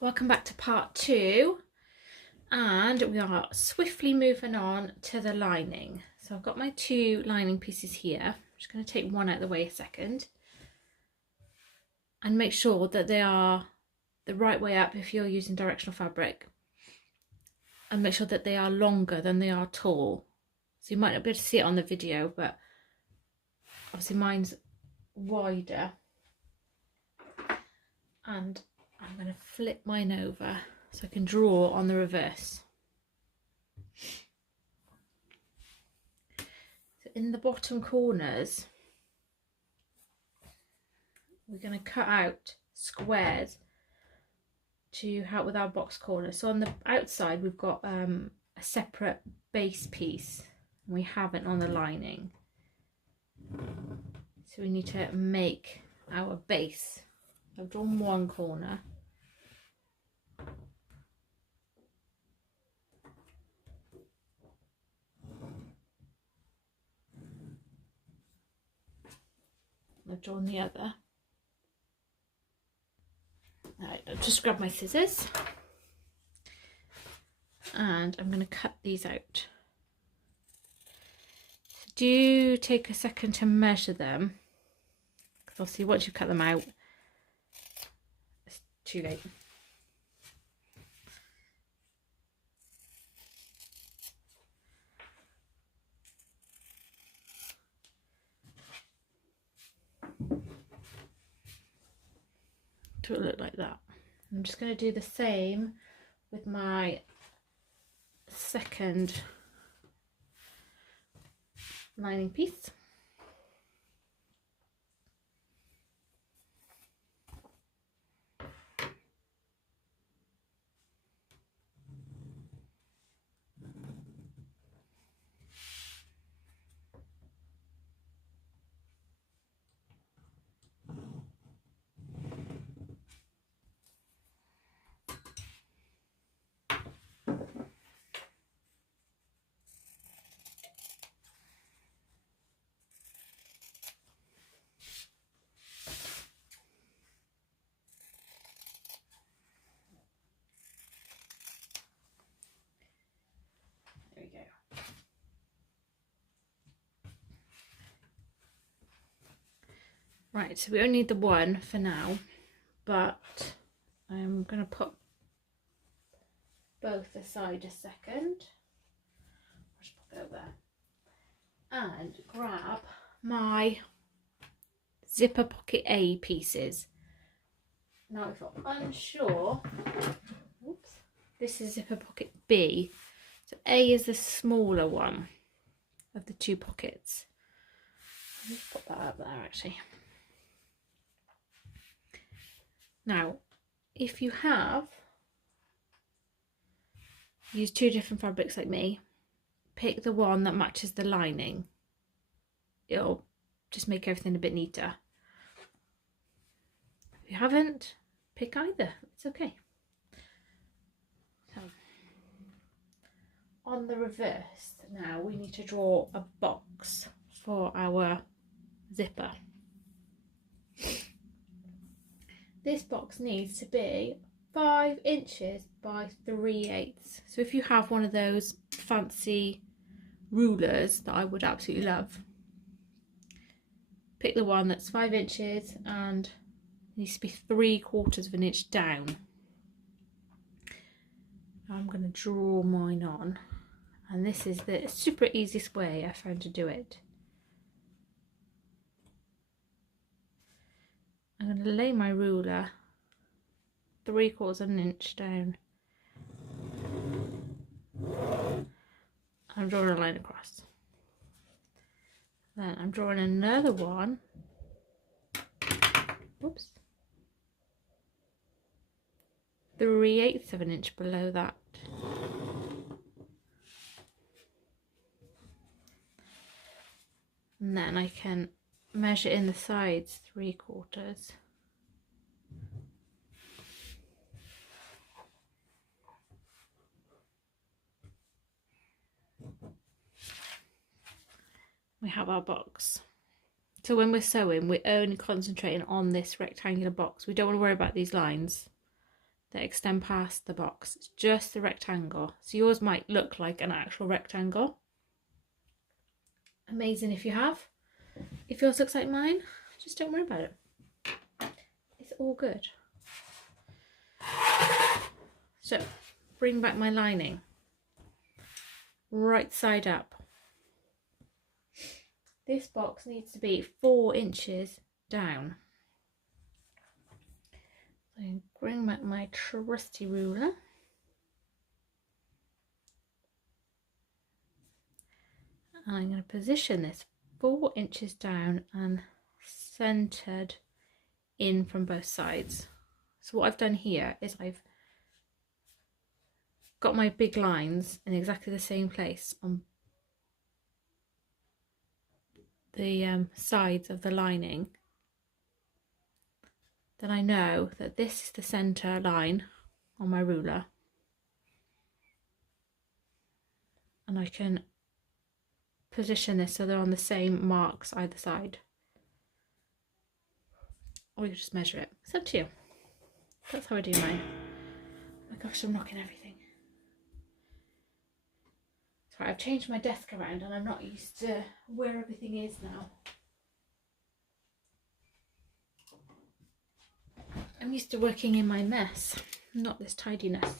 Welcome back to part 2, and we are swiftly moving on to the lining. So I've got my 2 lining pieces here. I'm just going to take one out of the way a second and make sure that they are the right way up if you're using directional fabric, and make sure that they are longer than they are tall. So you might not be able to see it on the video, but obviously mine's wider, and I'm going to flip mine over so I can draw on the reverse. So in the bottom corners, we're going to cut out squares to help with our box corners. So on the outside, we've got a separate base piece, and we haven't on the lining. So we need to make our base. I've drawn one corner. I've drawn the other. Right, I'll just grab my scissors and I'm going to cut these out. So do take a second to measure them, because obviously once you cut them out, it's too late. So it'll look like that. I'm just going to do the same with my second lining piece. Right, so we only need the one for now, but I'm going to put both aside a second. I'll just pop it over there and grab my zipper pocket A pieces. Now if I'm unsure, oops, this is zipper pocket B. So A is the smaller one of the 2 pockets. I'll just put that up there actually. Now, if you have used 2 different fabrics like me, pick the one that matches the lining. It'll just make everything a bit neater. If you haven't, pick either. It's okay. So, on the reverse, now we need to draw a box for our zipper. This box needs to be 5 inches by 3/8. So if you have one of those fancy rulers that I would absolutely love, pick the one that's 5 inches and needs to be 3/4 of an inch down. I'm going to draw mine on, and this is the super easiest way I found to do it. I'm going to lay my ruler 3/4 of an inch down. I'm drawing a line across. Then I'm drawing another one. Oops. 3/8 of an inch below that. And then I can measure in the sides 3/4. We have our box. So when we're sewing, we're only concentrating on this rectangular box. We don't want to worry about these lines. that extend past the box. It's just the rectangle. So yours might look like an actual rectangle. Amazing if you have. If yours looks like mine, just don't worry about it. It's all good. So, bring back my lining. Right side up. This box needs to be 4 inches down. So bring back my trusty ruler. And I'm going to position this 4 inches down and centered in from both sides. So what I've done here is I've got my big lines in exactly the same place on the sides of the lining. Then I know that this is the center line on my ruler, and I can position this so they're on the same marks either side, or you just measure it. It's up to you. That's how I do mine. Oh my gosh, I'm knocking everything. Sorry, I've changed my desk around and I'm not used to where everything is now. I'm used to working in my mess, not this tidiness.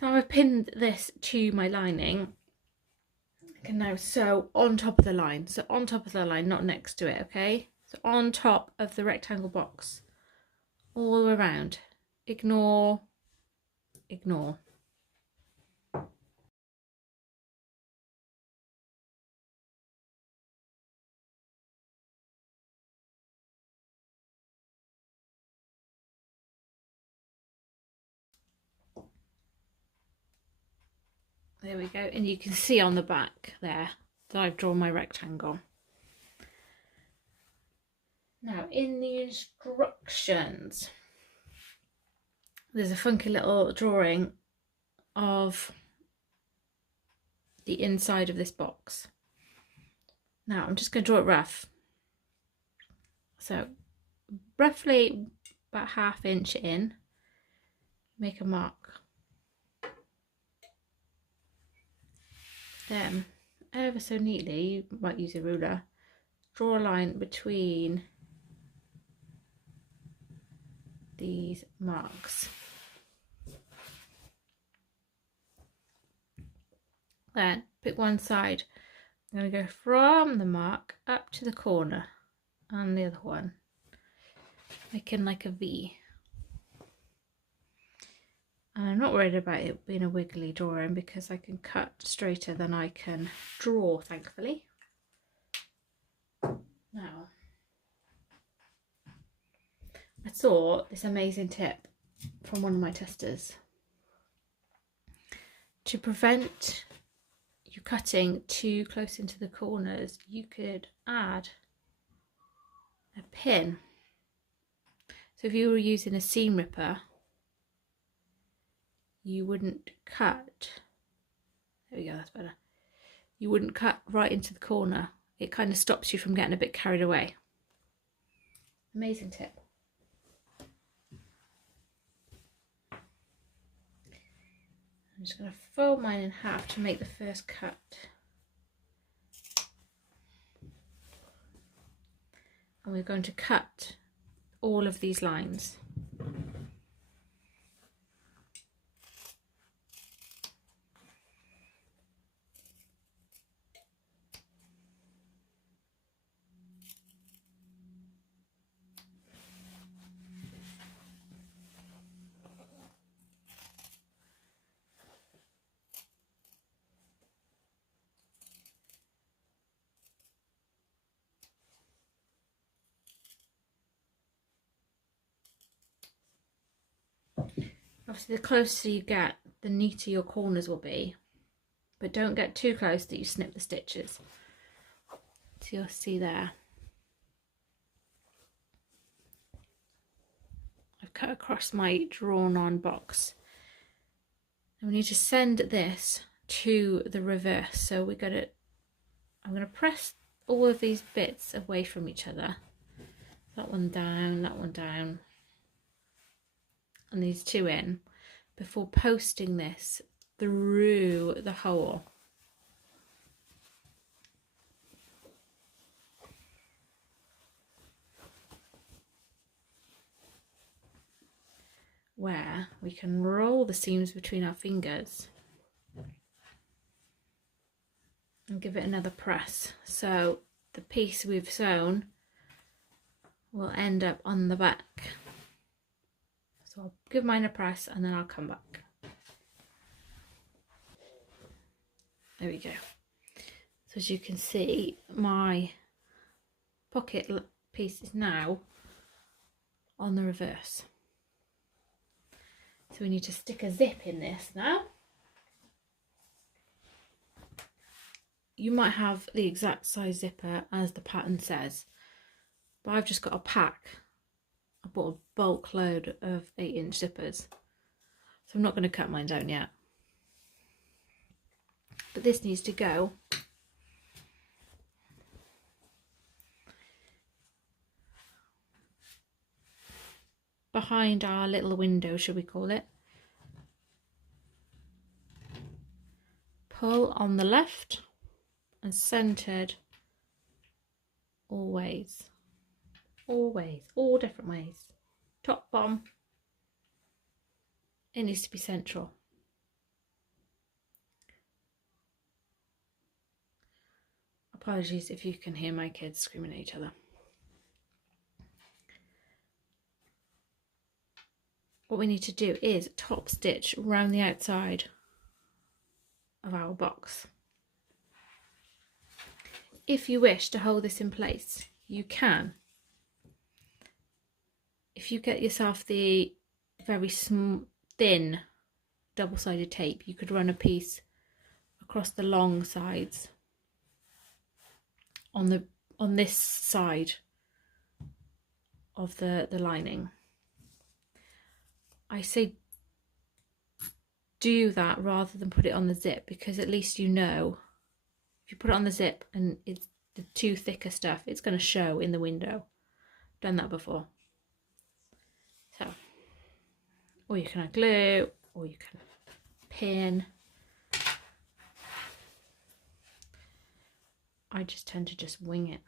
So I've pinned this to my lining. I can now sew on top of the line. So on top of the line, not next to it, okay? So on top of the rectangle box, all around. Ignore. There we go, and you can see on the back there that I've drawn my rectangle. Now in the instructions, there's a funky little drawing of the inside of this box. Now I'm just going to draw it rough. So roughly about ½ inch in, make a mark. Then ever so neatly, you might use a ruler, draw a line between these marks. Then pick one side. I'm going to go from the mark up to the corner and the other one, making like a V. And I'm not worried about it being a wiggly drawing because I can cut straighter than I can draw, thankfully. Now, I saw this amazing tip from one of my testers. To prevent you cutting too close into the corners, you could add a pin. So if you were using a seam ripper, you wouldn't cut, there we go, that's better. You wouldn't cut right into the corner. It kind of stops you from getting a bit carried away. Amazing tip. I'm just going to fold mine in half to make the first cut. And we're going to cut all of these lines. Obviously, the closer you get, the neater your corners will be, but don't get too close that you snip the stitches. So you'll see there, I've cut across my drawn on box, And we need to send this to the reverse. So I'm going to press all of these bits away from each other. That one down, and these two in, before posting this through the hole. Where we can roll the seams between our fingers and give it another press. So the piece we've sewn will end up on the back. So I'll give mine a press and then I'll come back. There we go. So as you can see, my pocket piece is now on the reverse. So we need to stick a zip in this now. You might have the exact size zipper as the pattern says, but I've just got a pack. I bought a bulk load of 8-inch zippers, so I'm not going to cut mine down yet. But this needs to go behind our little window, should we call it. Pull on the left and centered always, all different ways. Top, bottom, it needs to be central. Apologies if you can hear my kids screaming at each other. What we need to do is top stitch around the outside of our box. If you wish to hold this in place, you can. If you get yourself the very thin double-sided tape, you could run a piece across the long sides on this side of the lining. I say do that rather than put it on the zip, because at least you know if you put it on the zip and it's the too thicker stuff, it's going to show in the window. Done that before. So, or you can add glue, or you can pin. I just tend to just wing it.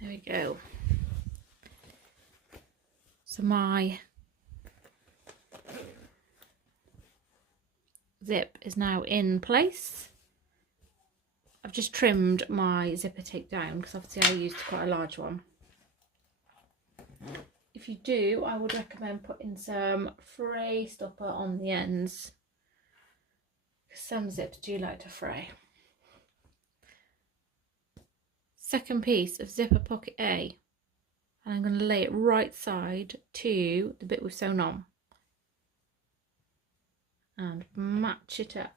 There we go. So my zip is now in place. I've just trimmed my zipper tape down because obviously I used quite a large one. If you do, I would recommend putting some fray stopper on the ends, because some zips do like to fray. Second piece of zipper pocket A, and I'm going to lay it right side to the bit we've sewn on and match it up.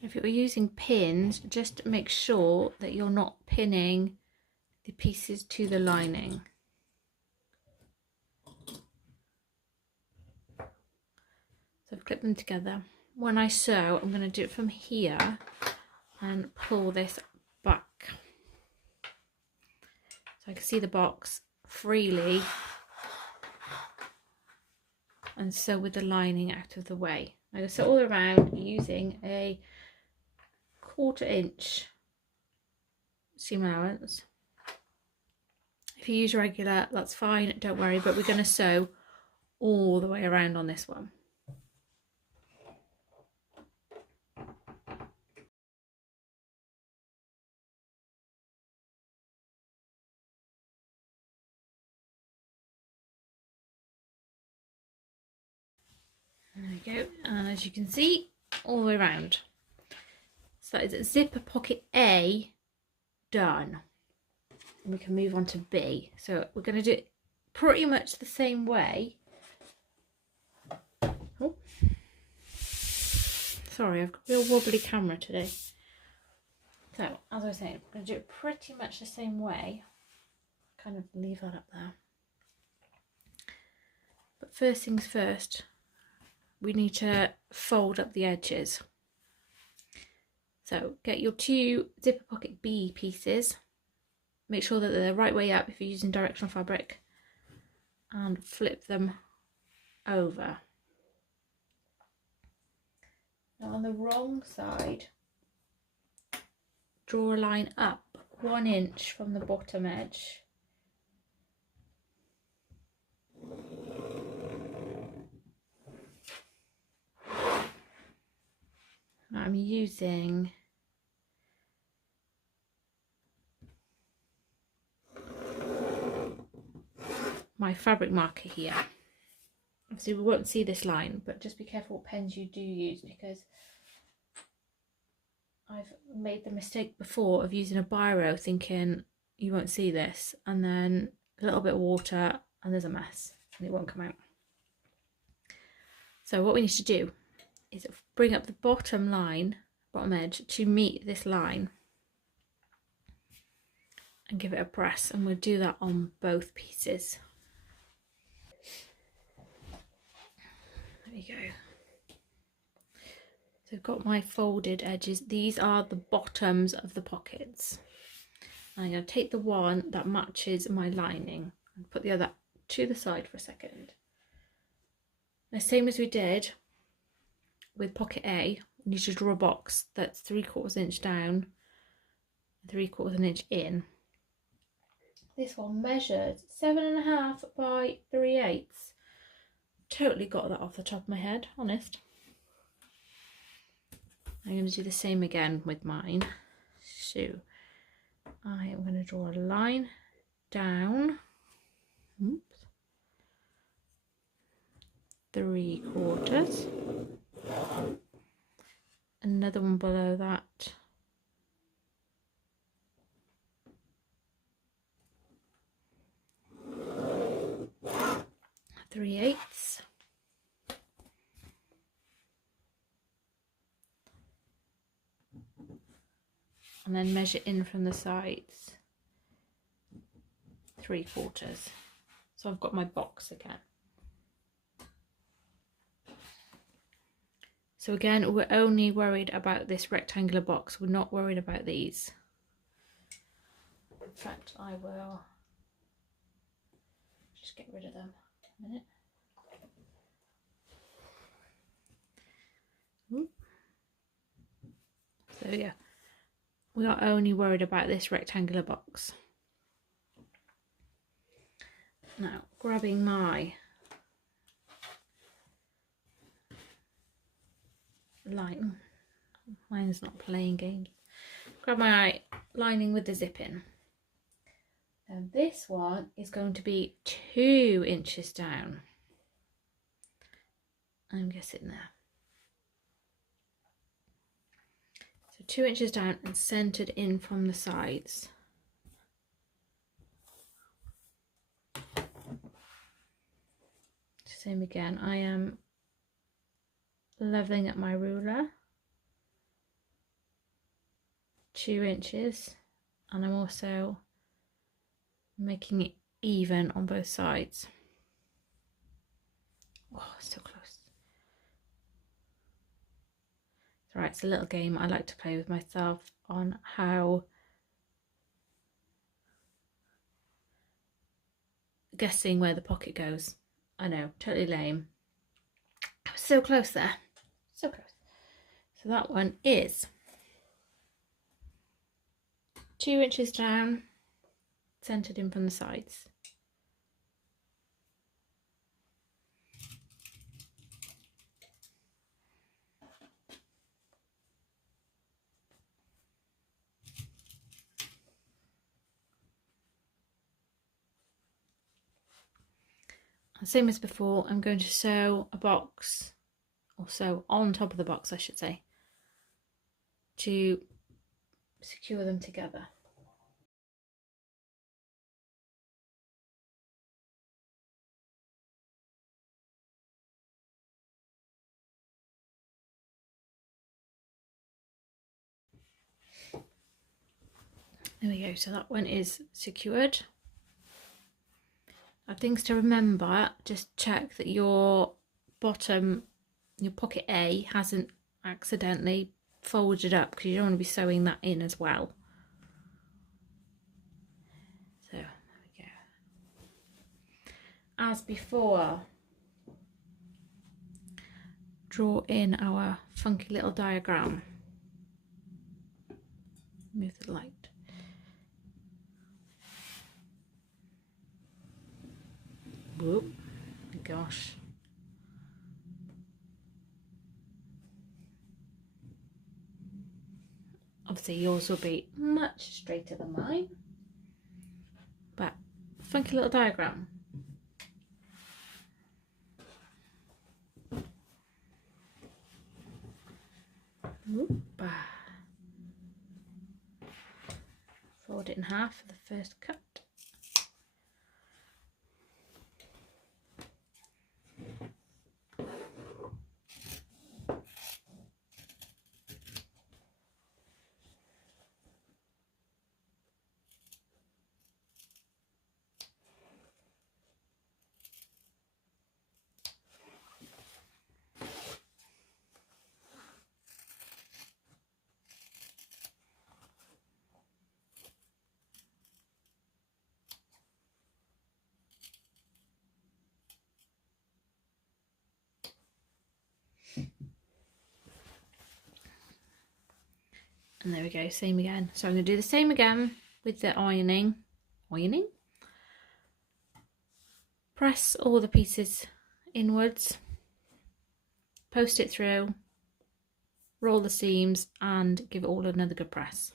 If you're using pins, just make sure that you're not pinning the pieces to the lining. So I've clipped them together. When I sew, I'm going to do it from here and pull this back, so I can see the box freely and sew with the lining out of the way. I'm going to sew all around using a 1/4 inch seam allowance. If you use regular, that's fine, don't worry, but we're going to sew all the way around on this one. There we go, and as you can see, all the way around. So that is zipper pocket A done. And we can move on to B. So we're going to do it pretty much the same way. Oh. Sorry, I've got a real wobbly camera today. So, as I was saying, we're going to do it pretty much the same way. Kind of leave that up there. But first things first, we need to fold up the edges. So get your 2 zipper pocket B pieces. Make sure that they're the right way up if you're using directional fabric. And flip them over. Now on the wrong side, draw a line up 1 inch from the bottom edge. I'm using my fabric marker here. Obviously we won't see this line, but just be careful what pens you do use, because I've made the mistake before of using a biro thinking you won't see this, and then a little bit of water and there's a mess and it won't come out. So what we need to do is bring up the bottom line, bottom edge, to meet this line and give it a press, and we'll do that on both pieces. There we go. So I've got my folded edges. These are the bottoms of the pockets. I'm going to take the one that matches my lining and put the other to the side for a second. The same as we did with pocket A, we need to draw a box that's 3/4 inch down, 3/4 inch in. This one measured 7.5 by 3/8. Totally got that off the top of my head, honest. I'm going to do the same again with mine. So I am going to draw a line down. Oops. 3/4. Another one below that. 3/8. And then measure in from the sides, 3/4. So I've got my box again. So again, we're only worried about this rectangular box. We're not worried about these. In fact, I will just get rid of them a minute. So yeah, we are only worried about this rectangular box. Now, grabbing my line, mine's not playing games. Grab my lining with the zip in. And this one is going to be 2 inches down. I'm guessing there. So 2 inches down and centered in from the sides. Same again, I am leveling up my ruler 2 inches, and I'm also making it even on both sides. Oh, so close. It's alright, it's a little game I like to play with myself on how guessing where the pocket goes. I know, totally lame. I was so close there. So close. So that one is 2 inches down, centered in from the sides. same as before, I'm going to sew a box, or sew on top of the box I should say, to secure them together. There we go, so that one is secured. Now, things to remember, just check that your bottom, your pocket A, hasn't accidentally folded up, because you don't want to be sewing that in as well. So there we go. As before, draw in our funky little diagram. Move the light. Whoop, gosh. Obviously yours will be much straighter than mine, but funky little diagram. Whoop. Fold it in half for the first cut. And there we go, same again. So I'm going to do the same again with the ironing. Press all the pieces inwards, post it through, roll the seams and give it all another good press.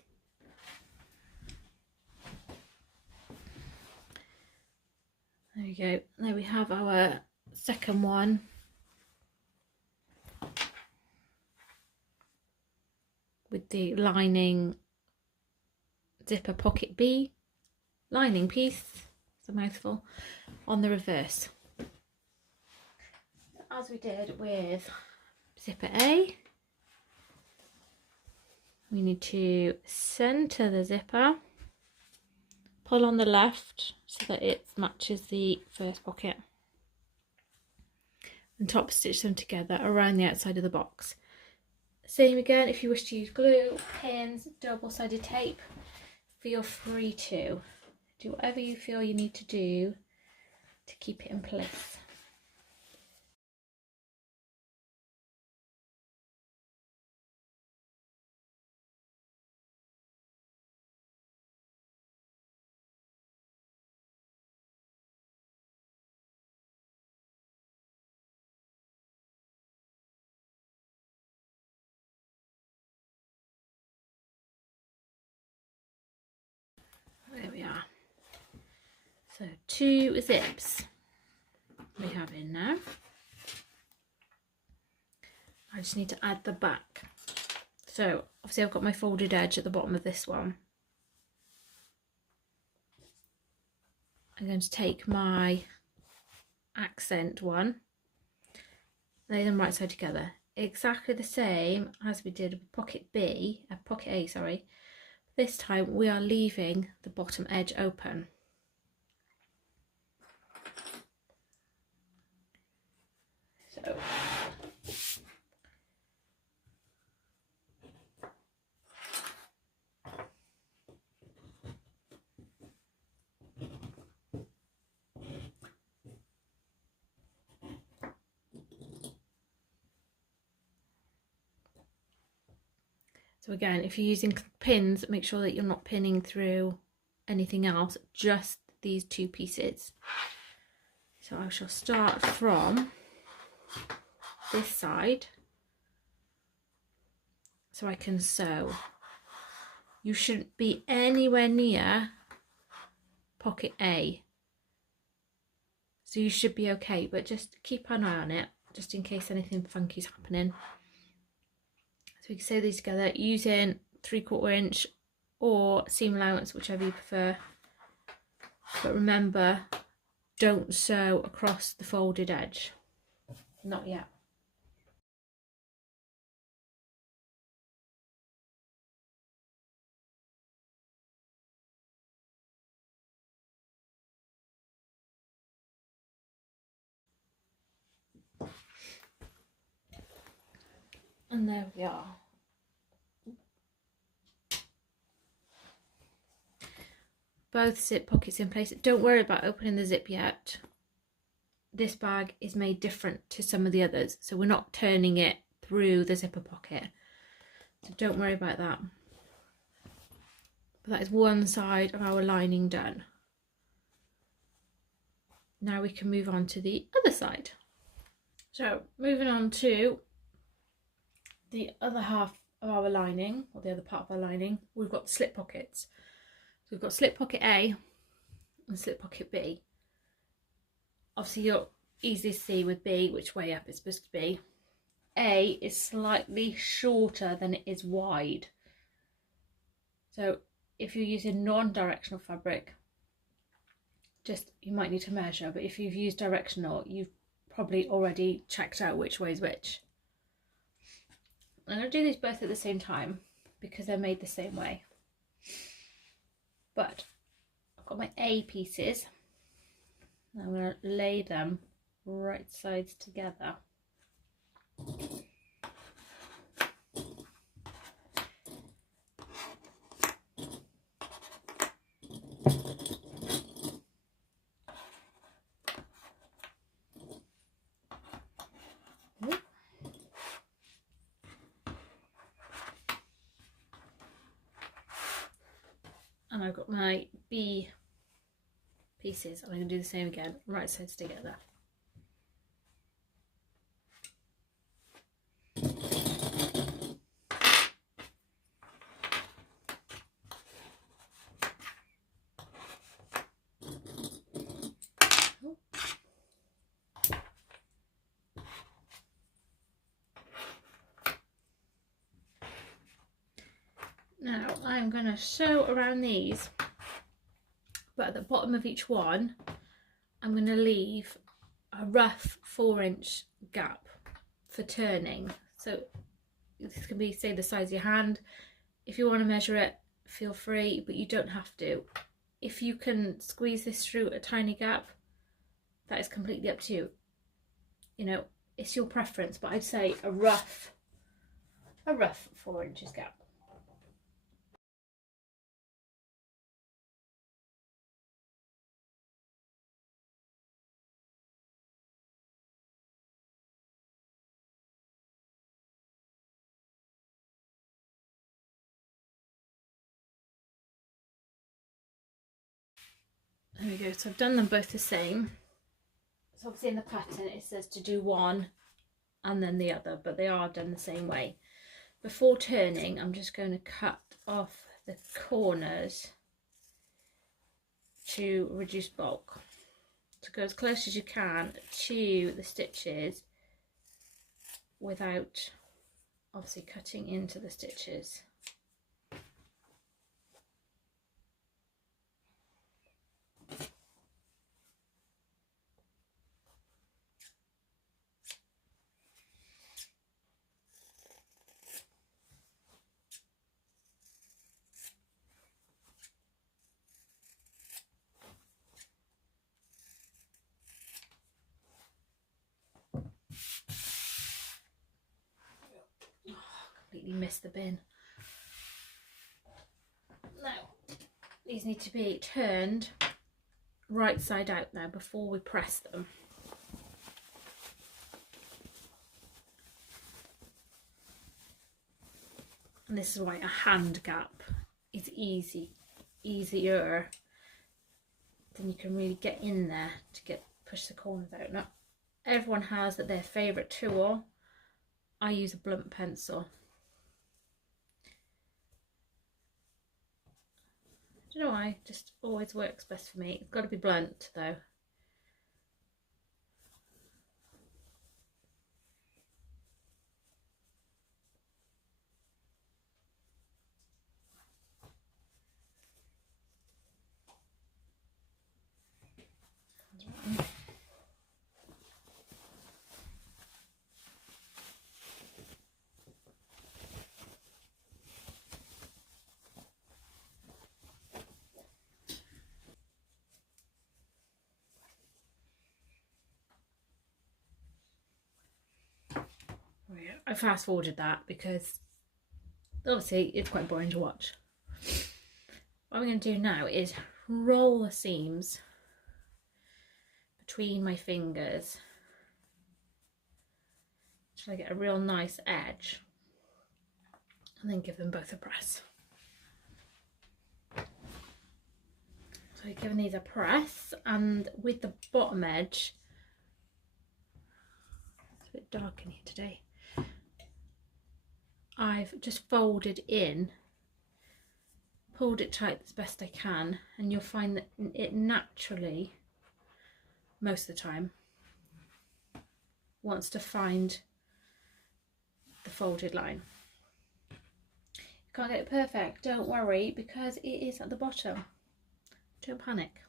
There we go. There we have our second one. With the lining zipper pocket B lining piece, it's a mouthful, on the reverse. As we did with zipper A, we need to center the zipper, pull on the left so that it matches the first pocket, and top stitch them together around the outside of the box. Same again, if you wish to use glue, pins, double-sided tape, feel free to do whatever you feel you need to do to keep it in place. There we are. So 2 zips we have in now. I just need to add the back. So obviously I've got my folded edge at the bottom of this one. I'm going to take my accent one, lay them right side together, exactly the same as we did with pocket A, sorry. This time we are leaving the bottom edge open. So again, if you're using pins, make sure that you're not pinning through anything else, just these 2 pieces. So I shall start from this side so I can sew. You shouldn't be anywhere near pocket A. So you should be okay, but just keep an eye on it, just in case anything funky is happening. So we can sew these together using 3/4 inch or seam allowance, whichever you prefer. But remember, don't sew across the folded edge. Not yet. And there we are. Both zip pockets in place. Don't worry about opening the zip yet. This bag is made different to some of the others, so we're not turning it through the zipper pocket. So don't worry about that. But that is one side of our lining done. Now we can move on to the other side. So moving on to the other half of our lining, or the other part of our lining, we've got the slip pockets. So we've got slip pocket A and slip pocket B. Obviously you'll easily see with B which way up it's supposed to be. A is slightly shorter than it is wide. So if you're using non-directional fabric, you might need to measure, but if you've used directional, you've probably already checked out which way is which. I'm going to do these both at the same time because they're made the same way. But I've got my A pieces. I'm going to lay them right sides together. And I've got my B pieces, and I'm going to do the same again, right sides together. Now I'm going to sew around these, but at the bottom of each one I'm going to leave a rough 4-inch gap for turning. So this can be, say, the size of your hand. If you want to measure it, feel free, but you don't have to. If you can squeeze this through a tiny gap, that is completely up to you. You know, it's your preference, but I'd say a rough 4 inches gap. There we go, so I've done them both the same. So obviously in the pattern it says to do one and then the other, but they are done the same way. Before turning, I'm just going to cut off the corners to reduce bulk. So go as close as you can to the stitches without obviously cutting into the stitches. Completely missed the bin. Now these need to be turned right side out now before we press them. And this is why a hand gap is easier. Then you can really get in there to push the corners out. Now everyone has their favourite tool. I use a blunt pencil. I don't know why, just always works best for me. It's got to be blunt though. I fast forwarded that because obviously it's quite boring to watch. What I'm going to do now is roll the seams between my fingers until I get a real nice edge, and then give them both a press. So I've given these a press, and with the bottom edge, it's a bit dark in here today, I've just folded in, pulled it tight as best I can, and you'll find that it naturally, most of the time, wants to find the folded line. You can't get it perfect, don't worry, because it is at the bottom. Don't panic.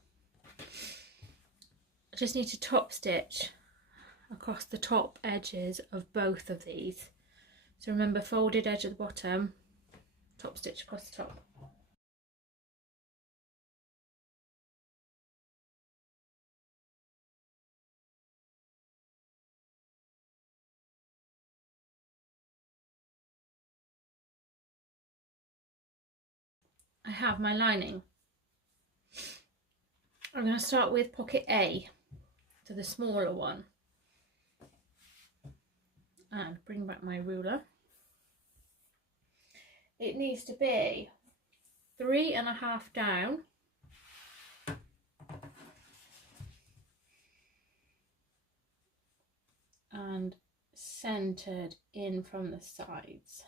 I just need to top stitch across the top edges of both of these. So remember, folded edge at the bottom, top stitch across the top. I have my lining. I'm going to start with pocket A, to the smaller one, and bring back my ruler. It needs to be 3.5 down and centered in from the sides.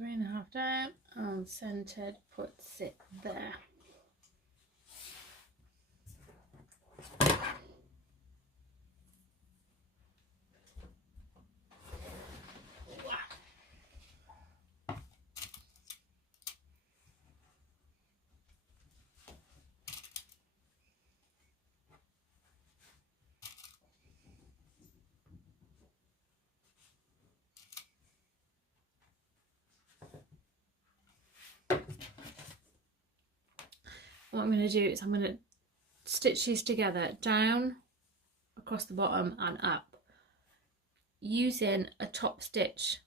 3.5 down and centered, puts it there. What I'm going to do is I'm going to stitch these together, down, across the bottom and up, using a top stitch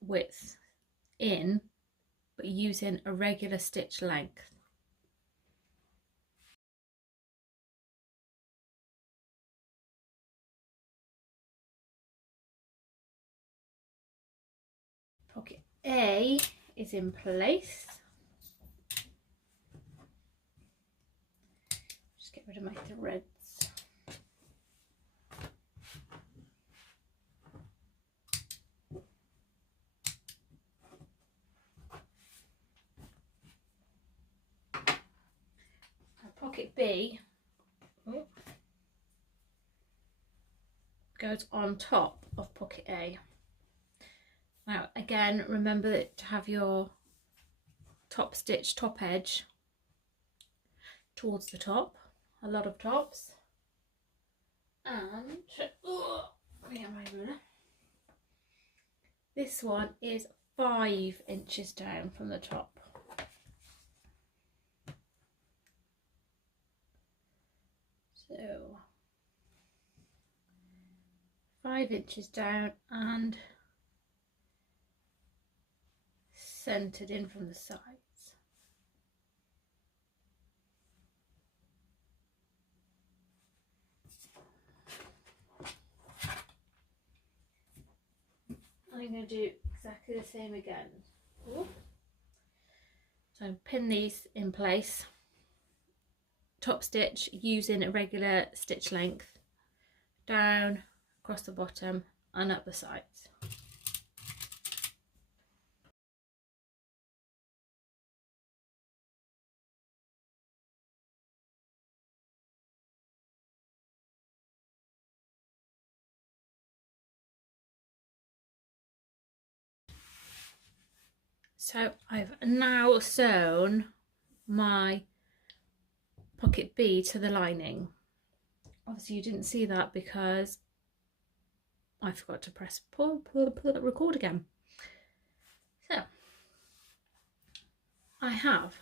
width in, but using a regular stitch length. Pocket A is in place. Just get rid of my threads. Pocket B goes on top of pocket A. Now again, remember to have your top stitch, top edge towards the top, a lot of tops, and let me get my ruler. This one is 5 inches down from the top. So 5 inches down and centered in from the sides. I'm going to do exactly the same again. Ooh. So pin these in place, top stitch using a regular stitch length, down, across the bottom and up the sides. So I've now sewn my pocket B to the lining. Obviously you didn't see that because I forgot to press record again. So I have,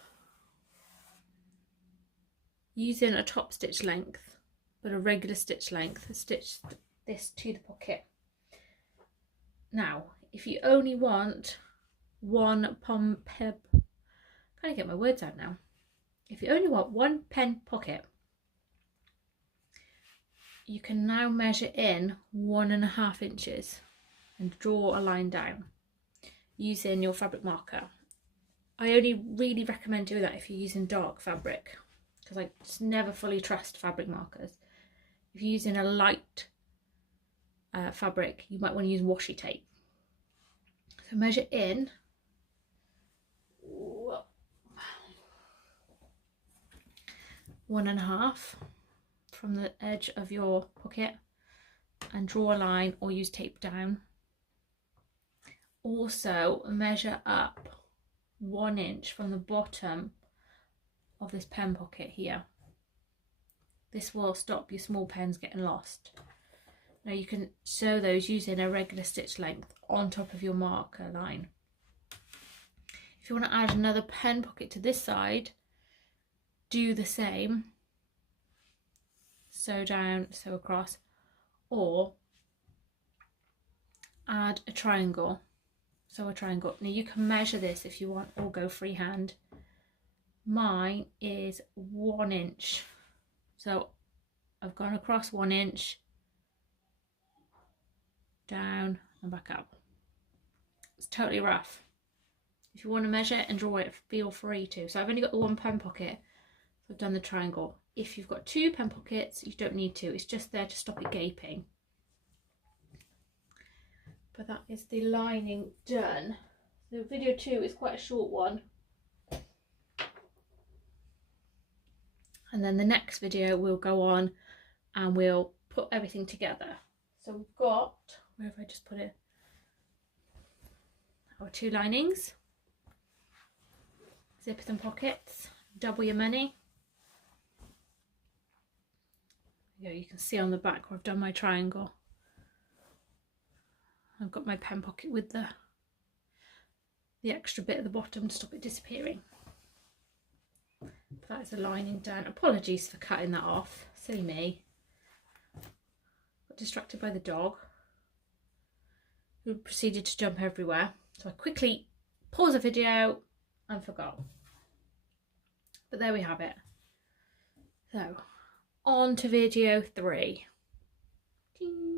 using a top stitch length, but a regular stitch length. Stitch this to the pocket. Now, if you only want one can't get my words out now. If you only want one pen pocket, you can now measure in 1.5 inches and draw a line down using your fabric marker. I only really recommend doing that if you're using dark fabric, because I just never fully trust fabric markers. If you're using a light fabric, you might want to use washi tape. So measure in 1.5 from the edge of your pocket and draw a line or use tape down. Also measure up 1 inch from the bottom of this pen pocket here. This will stop your small pens getting lost. Now you can sew those using a regular stitch length on top of your marker line. If you want to add another pen pocket to this side, do the same. Sew down, sew across, or add a triangle. Sew a triangle. Now you can measure this if you want or go freehand. Mine is 1 inch. So I've gone across 1 inch, down and back up. It's totally rough. If you want to measure and draw it, feel free to. So I've only got the one pen pocket, so I've done the triangle. If you've got 2 pen pockets, you don't need to. It's just there to stop it gaping. But that is the lining done. The video 2 is quite a short one. And then the next video we'll go on and we'll put everything together. So we've got, where have I just put it? Our 2 linings, zippers and pockets, double your money. You can see on the back where I've done my triangle. I've got my pen pocket with the extra bit at the bottom to stop it disappearing. But that is the lining done. Apologies for cutting that off, silly me. Got distracted by the dog, who proceeded to jump everywhere. So I quickly paused the video and forgot. But there we have it. So on to video 3. Ding.